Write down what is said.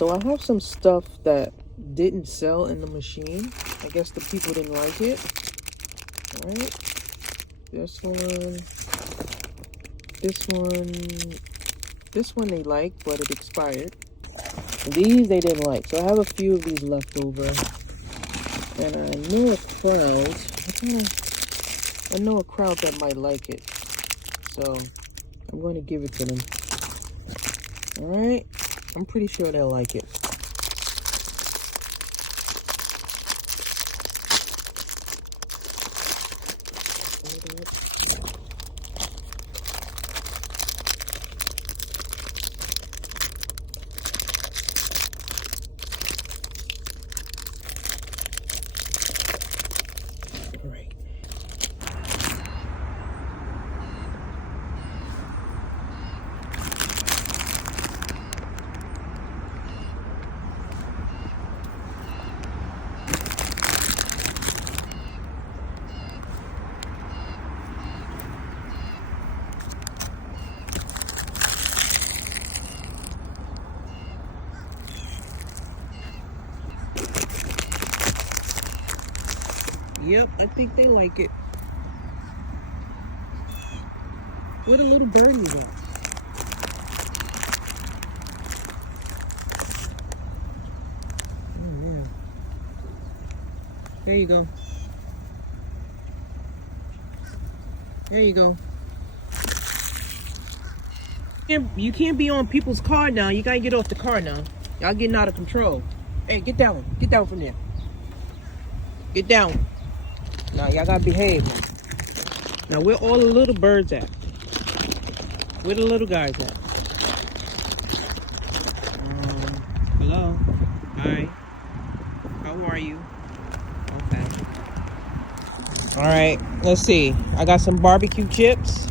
So I have some stuff that didn't sell in the machine. I guess the people didn't like it. All right. This one they like, but it expired. These they didn't like, so I have a few of these left over. And I know a crowd. I know a crowd that might like it, so I'm going to give it to them. All right, I'm pretty sure they'll like it. All right. Yep, I think they like it. Where the little birdies at? Oh man. There you go. There you go. You can't be on people's car now. You gotta get off the car now. Y'all getting out of control. Hey, get down. Get down from there. Get down. Now y'all gotta behave now. Now where all the little birds at? Where the little guys at? Hello? Hi. How are you? Okay. Alright, let's see. I got some barbecue chips.